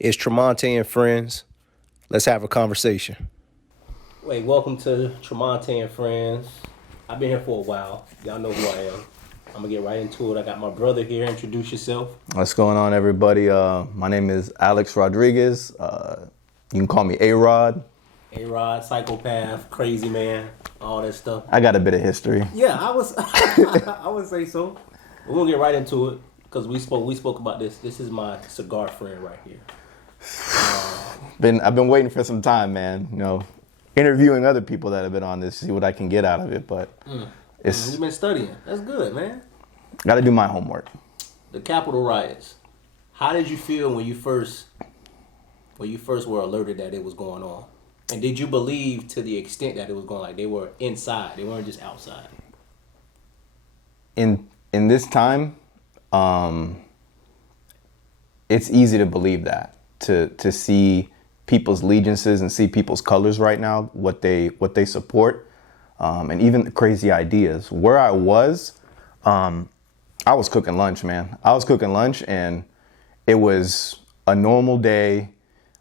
It's Tromonte and friends. Let's have a conversation. Wait, welcome to Tromonte and Friends. I've been here for a while. Y'all know who I am. I'm gonna get right into it. I got my brother here. Introduce yourself. What's going on, everybody? My name is Alex Rodriguez. You can call me A-Rod. A-Rod, psychopath, crazy man, all that stuff. I got a bit of history. Yeah, I would say so. We're gonna get right into it because we spoke about this. This is my cigar friend right here. I've been waiting for some time, man. You know, interviewing other people that have been on this, see what I can get out of it. But You've been studying. That's good, man. Got to do my homework. The Capital Riots. How did you feel when you first were alerted that it was going on? And did you believe to the extent that it was going, like they were inside, they weren't just outside? In this time, it's easy to believe that, to see people's allegiances and see people's colors right now, what they support, and even the crazy ideas. Where I was cooking lunch, man. I was cooking lunch, and it was a normal day.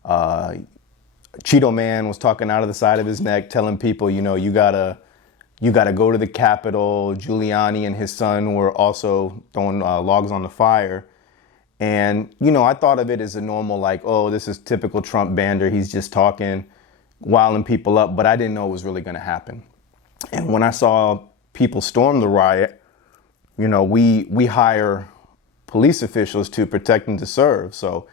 Cheeto Man was talking out of the side of his neck, telling people, you know, you gotta go to the Capitol. Giuliani and his son were also throwing logs on the fire. And, you know, I thought of it as a normal, like, oh, this is typical Trump bander. He's just talking, wiling people up. But I didn't know it was really going to happen. And when I saw people storm the riot, you know, we hire police officials to protect and to serve. So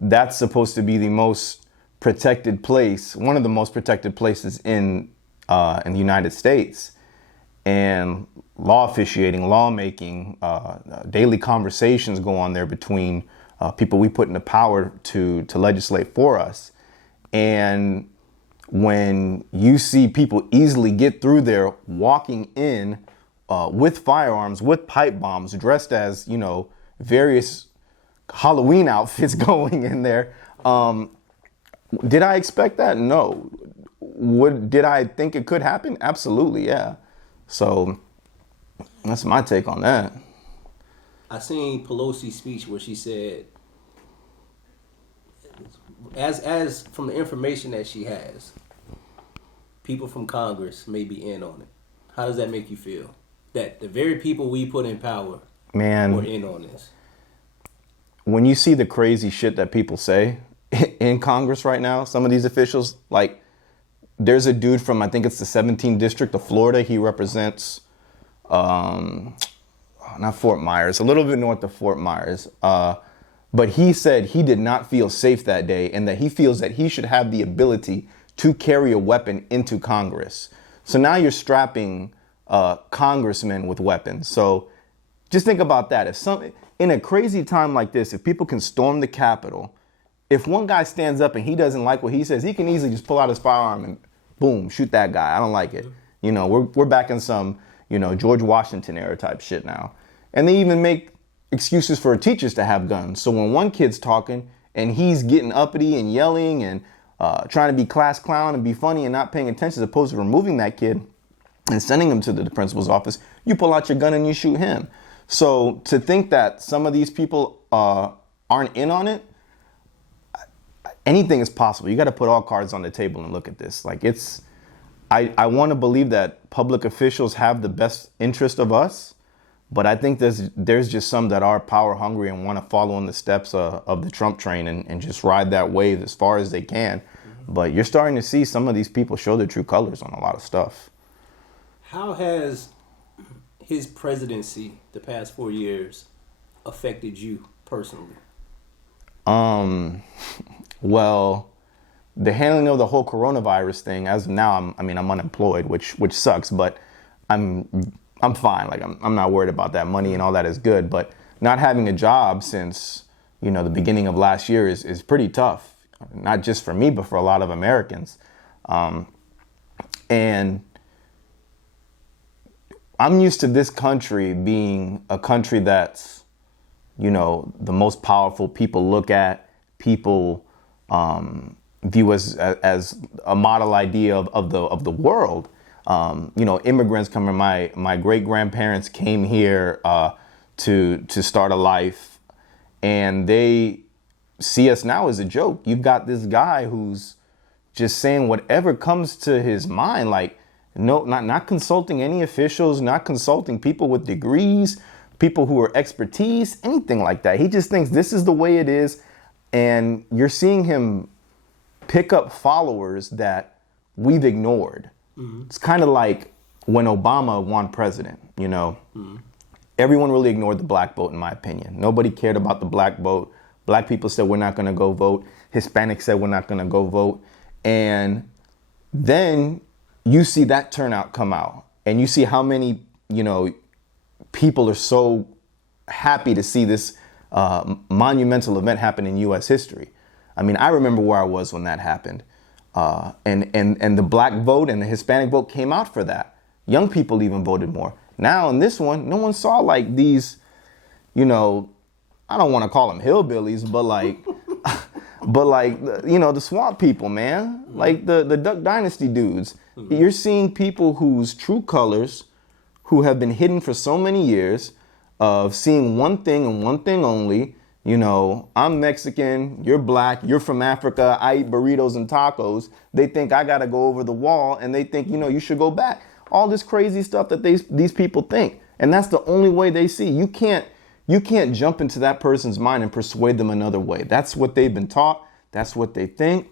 that's supposed to be the most protected place, one of the most protected places in the United States. And law officiating, lawmaking, daily conversations go on there between people we put into power to legislate for us. And when you see people easily get through there, walking in with firearms, with pipe bombs, dressed as, you know, various Halloween outfits going in there, did I expect that? No. Did I think it could happen? Absolutely, yeah. So that's my take on that. I seen Pelosi's speech where she said, as from the information that she has, people from Congress may be in on it. How does that make you feel? That the very people we put in power, man, were in on this. When you see the crazy shit that people say in Congress right now, some of these officials, like, there's a dude from, I think it's the 17th district of Florida. He represents, not Fort Myers, a little bit north of Fort Myers. But he said he did not feel safe that day, and that he feels that he should have the ability to carry a weapon into Congress. So now you're strapping congressmen with weapons. So just think about that. In a crazy time like this, if people can storm the Capitol, if one guy stands up and he doesn't like what he says, he can easily just pull out his firearm and boom, shoot that guy. I don't like it. You know, we're back in some, you know, George Washington era type shit now. And they even make excuses for teachers to have guns. So when one kid's talking and he's getting uppity and yelling and trying to be class clown and be funny and not paying attention, as opposed to removing that kid and sending him to the principal's office, you pull out your gun and you shoot him. So to think that some of these people aren't in on it, anything is possible. You got to put all cards on the table and look at this. Like, I want to believe that public officials have the best interest of us, but I think there's just some that are power hungry and want to follow in the steps of the Trump train and just ride that wave as far as they can. Mm-hmm. But you're starting to see some of these people show their true colors on a lot of stuff. How has his presidency, the past 4 years, affected you personally? Well, the handling of the whole coronavirus thing, as of now, I'm unemployed, which sucks, but I'm fine. Like, I'm not worried about that. Money and all that is good, but not having a job since, you know, the beginning of last year is pretty tough. Not just for me, but for a lot of Americans. And I'm used to this country being a country that's, you know, the most powerful people look at, people view as a model idea of the world. You know, immigrants coming. My great grandparents came here to start a life, and they see us now as a joke. You've got this guy who's just saying whatever comes to his mind, like not consulting any officials, not consulting people with degrees, people who are expertise, anything like that. He just thinks this is the way it is. And you're seeing him pick up followers that we've ignored. Mm-hmm. It's kind of like when Obama won president, you know. Mm-hmm. Everyone really ignored the black vote, in my opinion. Nobody cared about the black vote. Black people said, we're not going to go vote. Hispanics said, we're not going to go vote. And then you see that turnout come out. And you see how many, you know, people are so happy to see this monumental event happen in U.S. history. I mean, I remember where I was when that happened. And the black vote and the Hispanic vote came out for that. Young people even voted more. Now in this one, no one saw like these, you know, I don't want to call them hillbillies, but like, you know, the swamp people, man, like the Duck Dynasty dudes. Mm-hmm. You're seeing people whose true colors, who have been hidden for so many years, of seeing one thing and one thing only. You know, I'm Mexican, you're black, you're from Africa, I eat burritos and tacos. They think I got to go over the wall, and they think, you know, you should go back. All this crazy stuff that these people think. And that's the only way they see. You can't jump into that person's mind and persuade them another way. That's what they've been taught. That's what they think.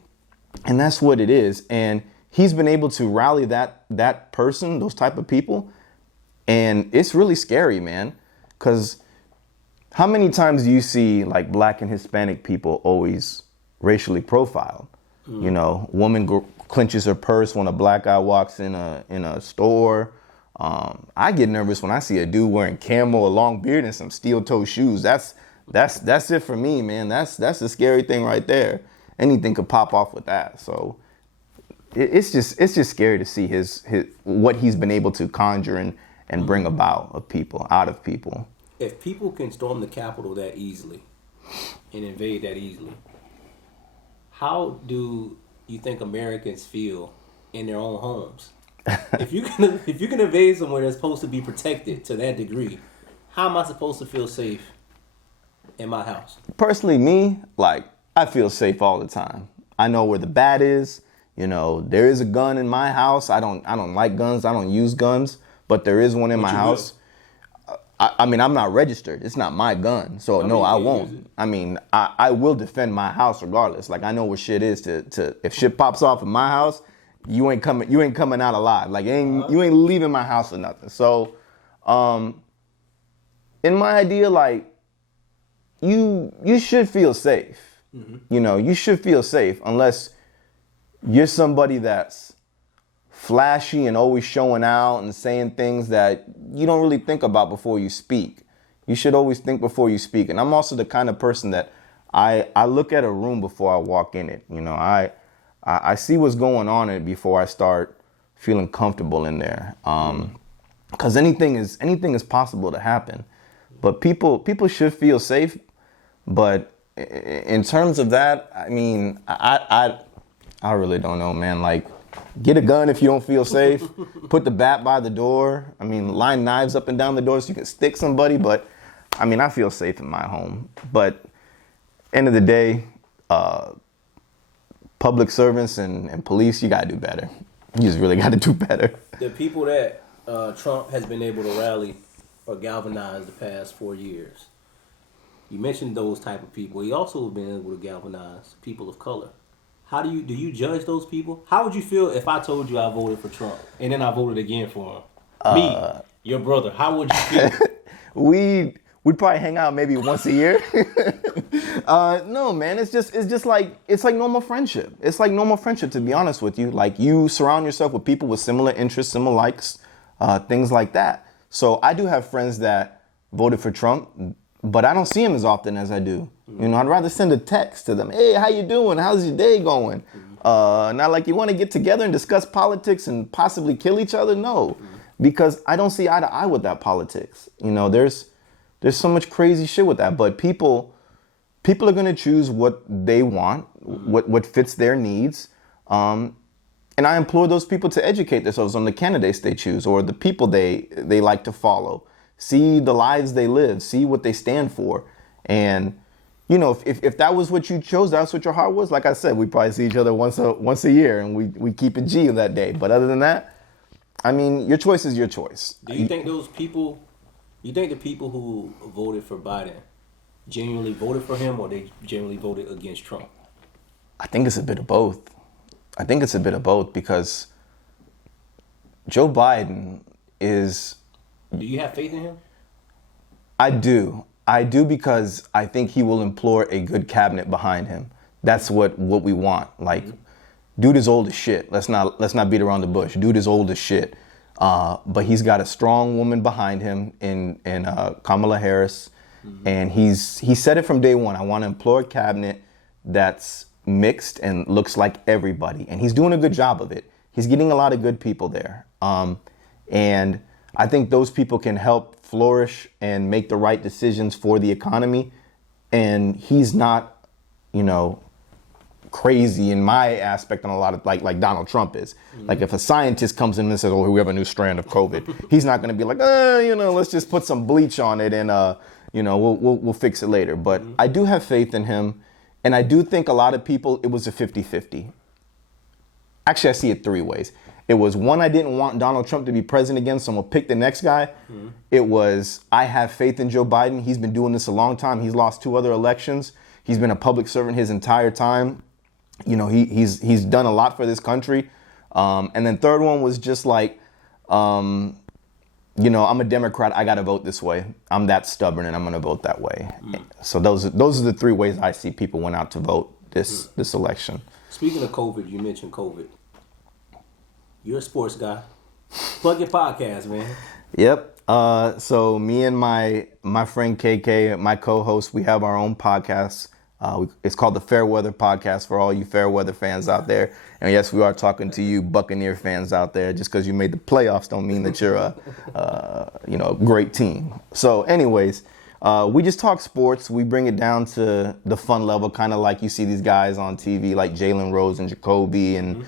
And that's what it is. And he's been able to rally that person, those type of people. And it's really scary, man. Because how many times do you see like black and Hispanic people always racially profiled? Mm. You know, woman clenches her purse when a black guy walks in a store. I get nervous when I see a dude wearing camo, a long beard, and some steel-toe shoes. That's it for me, man. That's the scary thing right there. Anything could pop off with that. So it's just scary to see his what he's been able to conjure and bring about out of people. If people can storm the Capitol that easily and invade that easily, how do you think Americans feel in their own homes? If you can invade somewhere that's supposed to be protected to that degree, how am I supposed to feel safe in my house? Personally, me, like, I feel safe all the time. I know where the bat is. You know, there is a gun in my house. I don't like guns. I don't use guns, but there is one in my house. I mean, I'm not registered. It's not my gun. So no, I won't. I mean, I will defend my house regardless. Like, I know where shit is to if shit pops off in my house, you ain't coming out alive. Like, you ain't leaving my house or nothing. So, in my idea, like, you should feel safe. Mm-hmm. You know, you should feel safe unless you're somebody that's flashy and always showing out and saying things that you don't really think about before you speak. You should always think before you speak. And I'm also the kind of person that I look at a room before I walk in it. You know, I see what's going on in it before I start feeling comfortable in there. Because anything is possible to happen. But people should feel safe. But in terms of that, I mean, I really don't know, man. Like, get a gun if you don't feel safe. Put the bat by the door. I mean, line knives up and down the door so you can stick somebody. But, I mean, I feel safe in my home. But, end of the day, public servants and police, you got to do better. You just really got to do better. The people that Trump has been able to rally or galvanize the past 4 years, you mentioned those type of people. He also has been able to galvanize people of color. How do you judge those people? How would you feel if I told you I voted for Trump and then I voted again for him? Me, your brother. How would you feel? We'd probably hang out maybe once a year. No, man, it's like normal friendship. It's like normal friendship, to be honest with you. Like, you surround yourself with people with similar interests, similar likes, things like that. So I do have friends that voted for Trump, but I don't see him as often as I do. You know, I'd rather send a text to them. Hey, how you doing? How's your day going? Not like you want to get together and discuss politics and possibly kill each other. No, because I don't see eye to eye with that politics. You know, there's so much crazy shit with that. But people are going to choose what they want, what fits their needs. And I implore those people to educate themselves on the candidates they choose or the people they like to follow. See the lives they live. See what they stand for. And if that was what you chose, that's what your heart was. Like I said, we probably see each other once a year, and we keep it G that day. But other than that, I mean, your choice is your choice. Do you think those people? You think the people who voted for Biden genuinely voted for him, or they genuinely voted against Trump? I think it's a bit of both. Because Joe Biden is. Do you have faith in him? I do because I think he will employ a good cabinet behind him. That's what we want. Like, dude is old as shit. Let's not beat around the bush. Dude is old as shit. But he's got a strong woman behind him in Kamala Harris. And he said it from day one. I want to employ a cabinet that's mixed and looks like everybody. And he's doing a good job of it. He's getting a lot of good people there. And I think those people can help flourish and make the right decisions for the economy. And he's not, crazy in my aspect on a lot of like Donald Trump is. Like if a scientist comes in and says, "Oh, we have a new strand of COVID," he's not going to be like, let's just put some bleach on it and we'll fix it later. But I do have faith in him, and I do think a lot of people, it was a 50-50. Actually, I see it three ways. It was one, I didn't want Donald Trump to be president again, so I'm gonna pick the next guy. It was, I have faith in Joe Biden. He's been doing this a long time. He's lost 2 other elections. He's been a public servant his entire time. He's done a lot for this country. And then third one was just like, I'm a Democrat. I gotta vote this way. I'm that stubborn, and I'm gonna vote that way. So those are the 3 ways I see people went out to vote this election. Speaking of COVID, you mentioned COVID. You're a sports guy. Plug your podcast, man. Yep. So me and my friend KK, my co-host, we have our own podcast. It's called the Fairweather Podcast for all you Fairweather fans out there. And yes, we are talking to you Buccaneer fans out there. Just because you made the playoffs don't mean that you're a great team. So anyways, we just talk sports. We bring it down to the fun level, kind of like you see these guys on TV like Jalen Rose and Jacoby and,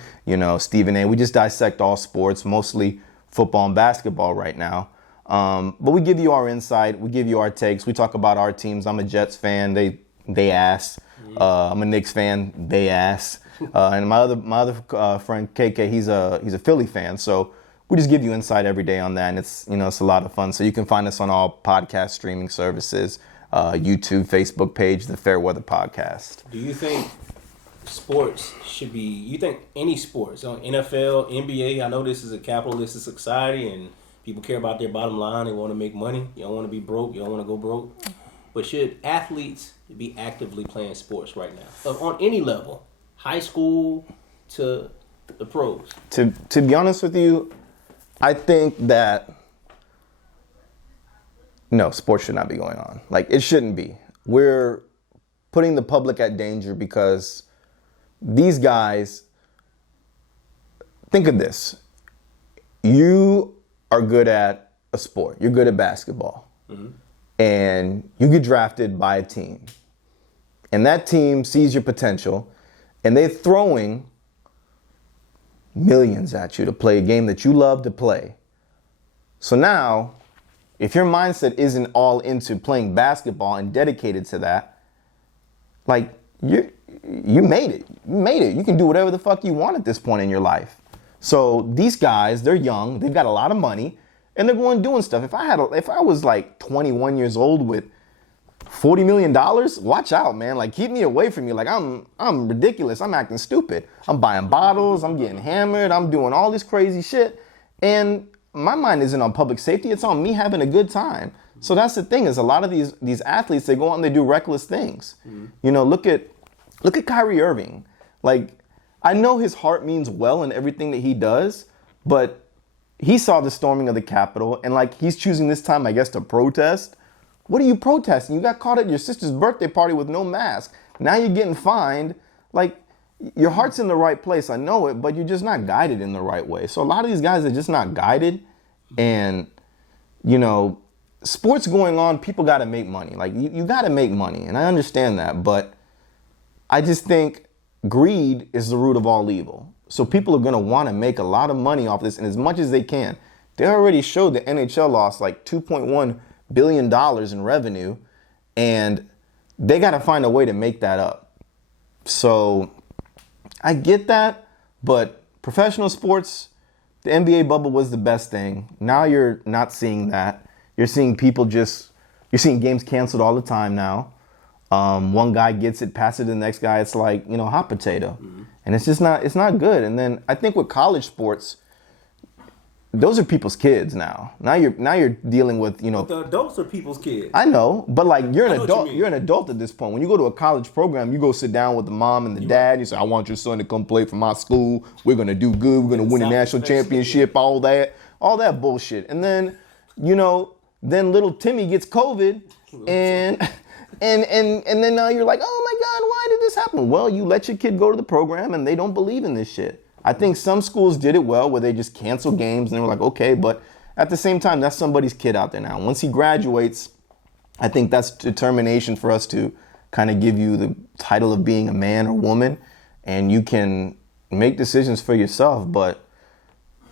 Stephen A. We just dissect all sports, mostly football and basketball right now. But we give you our insight. We give you our takes. We talk about our teams. I'm a Jets fan. They ass. I'm a Knicks fan. They ass. And my other friend KK, he's a Philly fan. So we just give you insight every day on that, and it's a lot of fun. So you can find us on all podcast streaming services, YouTube, Facebook page, the Fairweather Podcast. Do you think sports should be? You think any sports, NFL, NBA? I know this is a capitalistic society, and people care about their bottom line. They want to make money. You don't want to be broke. You don't want to go broke. But should athletes be actively playing sports right now, on any level, high school to the pros? To be honest with you, I think that no, sports should not be going on. Like, it shouldn't be. We're putting the public at danger because these guys, think of this. You are good at a sport. You're good at basketball. And you get drafted by a team. And that team sees your potential, and they're throwing millions at you to play a game that you love to play. So now, if your mindset isn't all into playing basketball and dedicated to that, like, you made it. You made it. You can do whatever the fuck you want at this point in your life. So these guys, they're young, they've got a lot of money, and they're going doing stuff. If I was like 21 years old with $40 million, watch out, man. Like, keep me away from you. Like, I'm ridiculous. I'm acting stupid. I'm buying bottles. I'm getting hammered. I'm doing all this crazy shit. And my mind isn't on public safety. It's on me having a good time. So that's the thing, is a lot of these athletes, they go out and they do reckless things. Look at Kyrie Irving. Like, I know his heart means well in everything that he does, but he saw the storming of the Capitol, and like, he's choosing this time, I guess, to protest. What are you protesting? You got caught at your sister's birthday party with no mask. Now you're getting fined. Like, your heart's in the right place, I know it, but you're just not guided in the right way. So a lot of these guys are just not guided, and, sports going on, people got to make money. Like, you got to make money, and I understand that, but I just think greed is the root of all evil. So people are going to want to make a lot of money off this, and as much as they can. They already showed the NHL lost like $2.1 billion in revenue, and they got to find a way to make that up. So I get that, but professional sports, the NBA bubble was the best thing. Now you're not seeing that. You're seeing you're seeing games canceled all the time now. One guy gets it, passes it to the next guy. It's like, hot potato. Mm-hmm. And it's not good. And then I think with college sports, those are people's kids now. Now you're dealing with, But the adults are people's kids. I know, but like you're an adult. You're an adult at this point. When you go to a college program, you go sit down with the mom and the dad. You say, "I want your son to come play for my school. We're gonna do good. We're gonna win a national championship." All that bullshit. And then, then little Timmy gets COVID, and then now you're like, "Oh my God, why did this happen?" Well, you let your kid go to the program, and they don't believe in this shit. I think some schools did it well where they just cancel games and they were like, okay, but at the same time, that's somebody's kid out there now. Once he graduates, I think that's determination for us to kind of give you the title of being a man or woman, and you can make decisions for yourself. But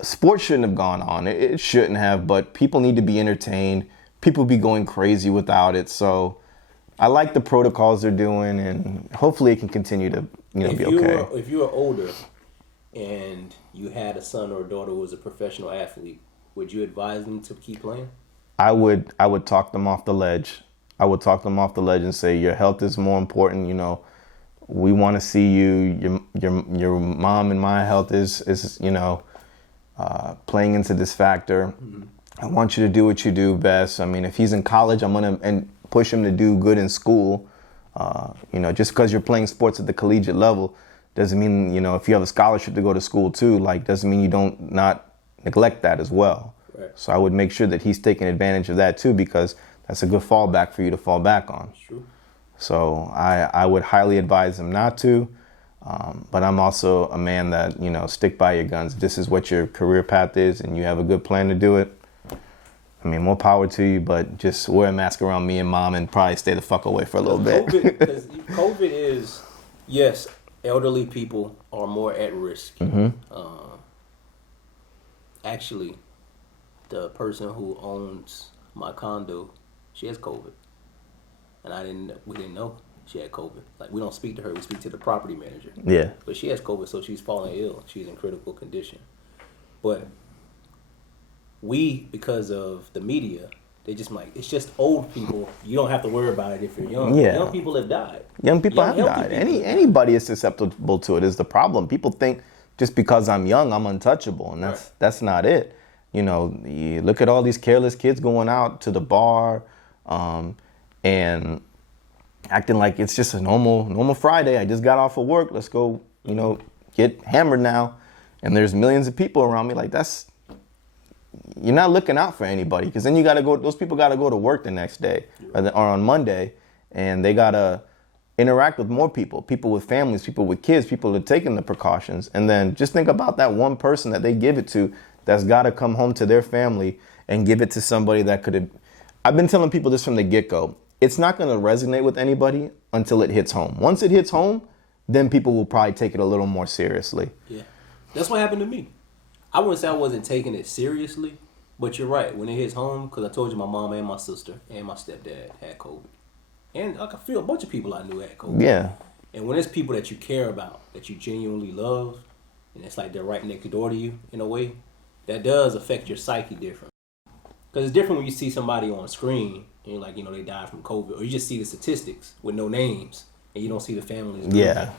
sports shouldn't have gone on. It shouldn't have, but people need to be entertained. People be going crazy without it. So I like the protocols they're doing, and hopefully it can continue to be okay. If you were older and you had a son or a daughter who was a professional athlete, would you advise them to keep playing? I would talk them off the ledge. I would talk them off the ledge and say, your health is more important. We want to see you. Your mom and my health is playing into this factor. Mm-hmm. I want you to do what you do best. I mean, if he's in college, I'm going to push him to do good in school. Just because you're playing sports at the collegiate level doesn't mean, if you have a scholarship to go to school too, doesn't mean you don't not neglect that as well. Right. So I would make sure that he's taking advantage of that too, because that's a good fallback for you to fall back on. True. So I would highly advise him not to. But I'm also a man that, stick by your guns. If this is what your career path is and you have a good plan to do it, I mean, more power to you, but just wear a mask around me and mom and probably stay the fuck away for a little bit. COVID is, yes, elderly people are more at risk. Mm-hmm. Actually, the person who owns my condo, she has COVID. And we didn't know she had COVID. Like, we don't speak to her, we speak to the property manager. Yeah. But she has COVID, so she's falling ill. She's in critical condition. But because of the media, they just like, it's just old people. You don't have to worry about it if you're young. Yeah. Young people have died. Young people have died. Anybody is susceptible to it is the problem. People think just because I'm young, I'm untouchable, and that's not it. You look at all these careless kids going out to the bar, and acting like it's just a normal Friday. I just got off of work. Let's go, get hammered now. And there's millions of people around me. Like, you're not looking out for anybody, because then those people got to go to work the next day or on Monday, and they got to interact with more people with families, people with kids, people that are taking the precautions. And then just think about that one person that they give it to that's got to come home to their family and give it to somebody that could have. I've been telling people this from the get-go. It's not going to resonate with anybody until it hits home. Once it hits home, then people will probably take it a little more seriously. Yeah. That's what happened to me. I wouldn't say I wasn't taking it seriously, but you're right. When it hits home, because I told you my mom and my sister and my stepdad had COVID. And I could feel a bunch of people I knew had COVID. Yeah. And when it's people that you care about, that you genuinely love, and it's like they're right next door to you in a way, that does affect your psyche different. Because it's different when you see somebody on screen and you're like, they died from COVID, or you just see the statistics with no names and you don't see the families. Yeah.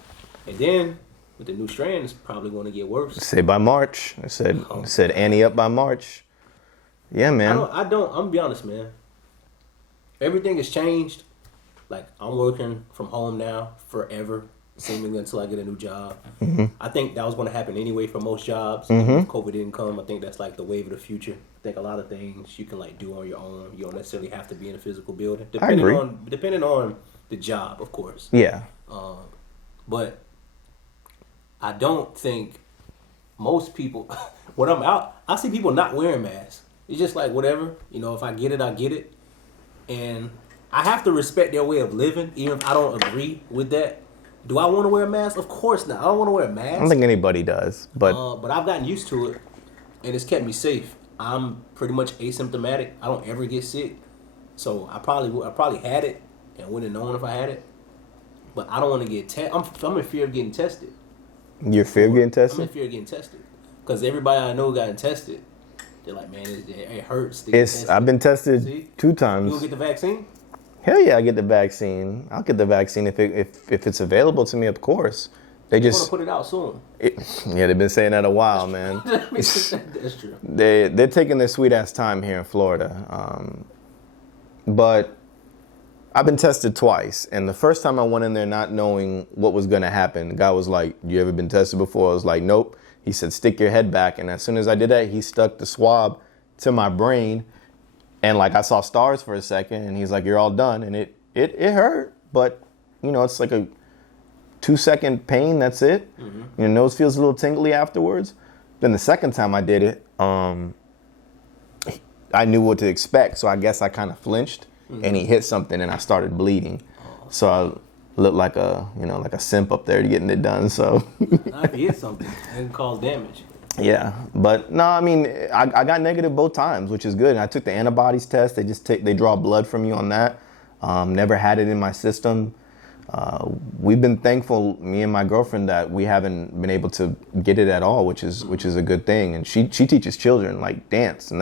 And then with the new strand, it's probably going to get worse. Say by March. I said Annie up by March. Yeah, man. I'm gonna be honest, man. Everything has changed. Like, I'm working from home now forever, seemingly until I get a new job. Mm-hmm. I think that was going to happen anyway for most jobs. Mm-hmm. If COVID didn't come, I think that's like the wave of the future. I think a lot of things you can like do on your own. You don't necessarily have to be in a physical building. Depending on the job, of course. Yeah. But I don't think most people, when I'm out, I see people not wearing masks. It's just like, whatever. If I get it, I get it. And I have to respect their way of living, even if I don't agree with that. Do I want to wear a mask? Of course not. I don't want to wear a mask. I don't think anybody does, but I've gotten used to it, and it's kept me safe. I'm pretty much asymptomatic. I don't ever get sick, so I probably had it, and wouldn't have known if I had it. But I don't want to get tested. I'm in fear of getting tested. You're fear of getting I'm in tested? fear of getting tested. Because everybody I know got tested. They're like, man, it hurts to get tested. I've been tested See? 2 times. You gonna get the vaccine? Hell yeah, I get the vaccine. I'll get the vaccine if it's available to me, of course. They I'm just gonna put it out soon. yeah, they've been saying that a while, man. That's true. They're taking their sweet ass time here in Florida, but I've been tested twice, and the first time I went in there not knowing what was gonna happen, the guy was like, "You ever been tested before?" I was like, "Nope." He said, "Stick your head back," and as soon as I did that, he stuck the swab to my brain, and like I saw stars for a second, and he's like, "You're all done," and it hurt, but you know, it's like a 2-second pain, that's it. Mm-hmm. Your nose feels a little tingly afterwards. Then the second time I did it, I knew what to expect, so I guess I kind of flinched, and he hit something, and I started bleeding. So I looked like a simp up there getting it done. So I hit something and cause damage. Yeah, but no, I mean, I got negative both times, which is good. And I took the antibodies test. They draw blood from you on that. Never had it in my system. We've been thankful, me and my girlfriend, that we haven't been able to get it at all, which is a good thing. And she teaches children like dance, and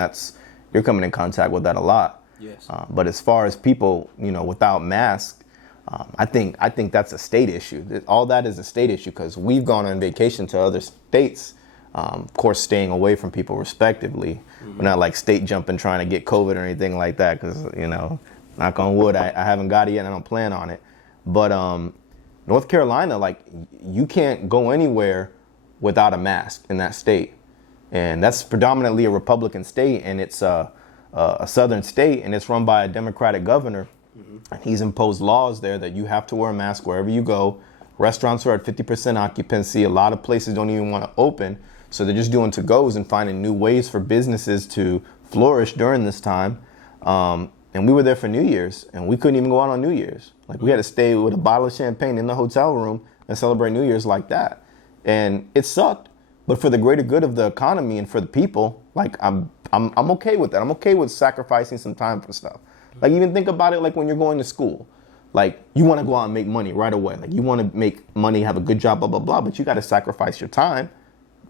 you're coming in contact with that a lot. Yes. But as far as people, without masks, I think that's a state issue. All that is a state issue because we've gone on vacation to other states, of course, staying away from people respectively. Mm-hmm. We're not like state jumping trying to get COVID or anything like that because, knock on wood, I haven't got it yet and I don't plan on it. But North Carolina, like, you can't go anywhere without a mask in that state. And that's predominantly a Republican state, and it's a southern state, and it's run by a Democratic governor. Mm-hmm. And he's imposed laws there that you have to wear a mask wherever you go. Restaurants are at 50% occupancy. A lot of places don't even want to open. So they're just doing to-goes and finding new ways for businesses to flourish during this time. And we were there for New Year's, and we couldn't even go out on New Year's. Like, we had to stay with a bottle of champagne in the hotel room and celebrate New Year's like that. And it sucked, but for the greater good of the economy and for the people, like, I'm okay with that. I'm okay with sacrificing some time for stuff. Like, even think about it like when you're going to school. Like, you want to go out and make money right away. Like, you want to make money, have a good job, blah, blah, blah, but you got to sacrifice your time,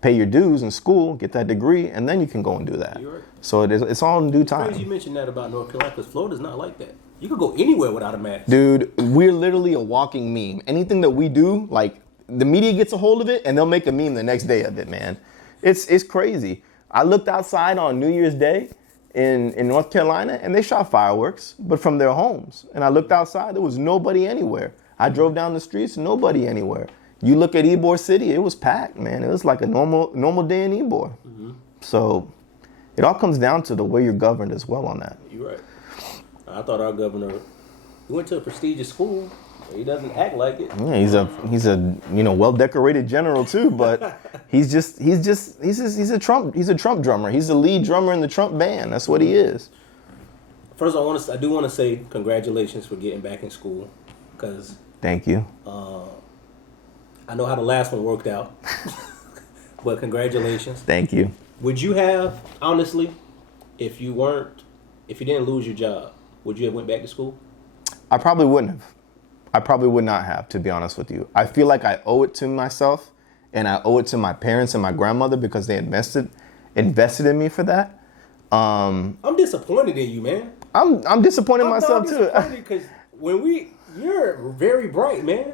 pay your dues in school, get that degree, and then you can go and do that. You're right. So it's all in due time. You mentioned that about North Carolina, because Florida's not like that. You could go anywhere without a mask. Dude, we're literally a walking meme. Anything that we do, like, the media gets a hold of it, and they'll make a meme the next day of it, man. It's crazy. I looked outside on New Year's Day in North Carolina, and they shot fireworks, but from their homes. And I looked outside, there was nobody anywhere. I drove down the streets, nobody anywhere. You look at Ybor City, it was packed, man. It was like a normal day in Ybor. Mm-hmm. So it all comes down to the way you're governed as well on that. You're right. I thought our governor, he went to a prestigious school. He doesn't act like it. Yeah, he's a well-decorated general too, but he's a Trump drummer. He's the lead drummer in the Trump band. That's what he is. First, I do want to say congratulations for getting back in school, because thank you. I know how the last one worked out, but congratulations. Thank you. Would you have, honestly, if you didn't lose your job, would you have went back to school? I probably wouldn't have. I probably would not have, to be honest with you. I feel like I owe it to myself, and I owe it to my parents and my grandmother because they invested in me for that. I'm disappointed in you, man. I'm disappointed in myself too. Because you're very bright, man.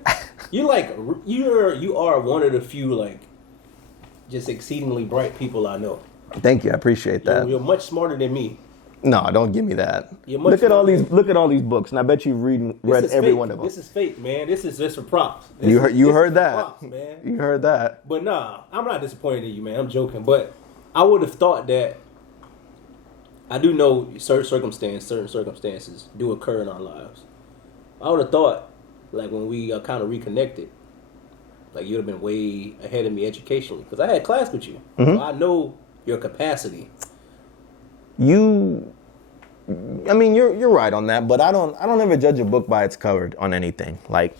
You are one of the few, like, just exceedingly bright people I know. Thank you, I appreciate that. You're much smarter than me. No, don't give me that. Look at all these books, and I bet you've read every one of them. This is fake, man. This is just for props. You heard that. Props, man. You heard that. But nah, I'm not disappointed in you, man. I'm joking. But I would have thought that, I do know certain circumstances do occur in our lives. I would have thought, like, when we kind of reconnected, like, you'd have been way ahead of me educationally, because I had class with you. Mm-hmm. So I know your capacity. You're right on that, but I don't ever judge a book by its cover on anything. Like,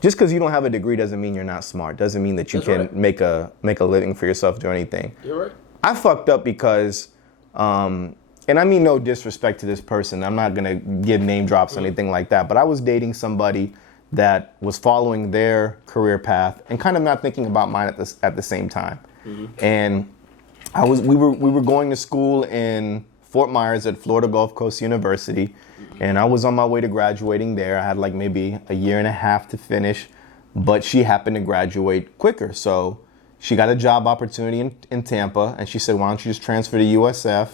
just because you don't have a degree doesn't mean you're not smart. Doesn't mean that you can make a living for yourself, do anything. You're right. I fucked up because I and I mean no disrespect to this person. I'm not gonna give name drops or anything like that. But I was dating somebody that was following their career path and kind of not thinking about mine at the same time. And we were going to school in Fort Myers at Florida Gulf Coast University, and I was on my way to graduating there. I had like maybe a year and a half to finish, but she happened to graduate quicker. So she got a job opportunity in Tampa, and she said, why don't you just transfer to USF,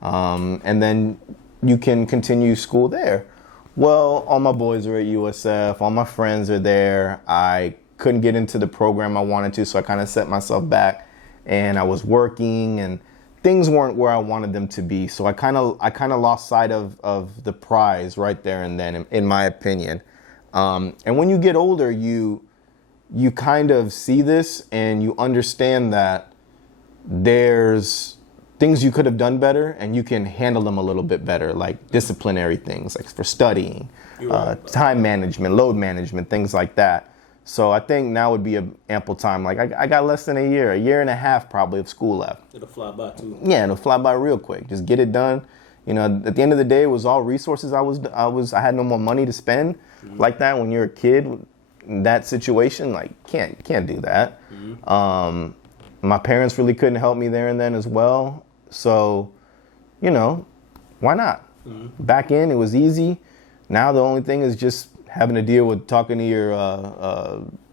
and then you can continue school there. Well, all my boys are at USF, all my friends are there. I couldn't get into the program I wanted to, so I kind of set myself back, and I was working, and things weren't where I wanted them to be. So I kind of lost sight of the prize right there and then, in my opinion. And when you get older, you kind of see this and you understand that there's things you could have done better and you can handle them a little bit better, like disciplinary things, like for studying, time management, load management, things like that. So I think now would be an ample time. Like I got less than a year and a half probably of school left. It'll fly by too. Yeah, it'll fly by real quick. Just get it done. You know, at the end of the day, it was all resources. I had no more money to spend like that. When you're a kid, in that situation, like can't do that. My parents really couldn't help me there and then as well. So, you know, why not? Back in, it was easy. Now the only thing is just having to deal with talking to your,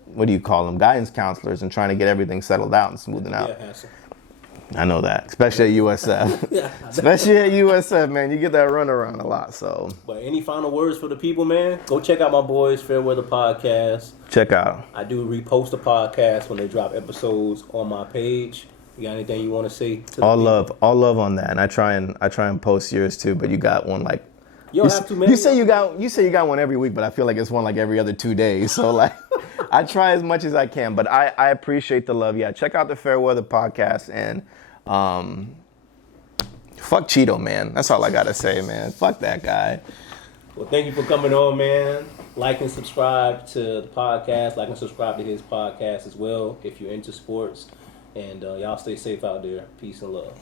what do you call them, guidance counselors, and trying to get everything settled out and smoothing out. Yeah, hassle. I know that, especially at USF. Yeah. Especially at USF, man, you get that runaround a lot. So, But any final words for the people, man? Go check out my boys, Fairweather Podcast. check out. I do repost the podcast when they drop episodes on my page. You got anything you want to say? To All love on that, and I try and post yours too. But you got one like. You don't have to, man. You say you got one every week, but I feel like it's one like every other 2 days. So like, I try as much as I can, but I appreciate the love. Yeah, check out the Fairweather Podcast, and fuck Cheeto, man. That's all I gotta say, man. Fuck that guy. Well, thank you for coming on, man. Like and subscribe to the podcast. Like and subscribe to his podcast as well if you're into sports. And y'all stay safe out there. Peace and love.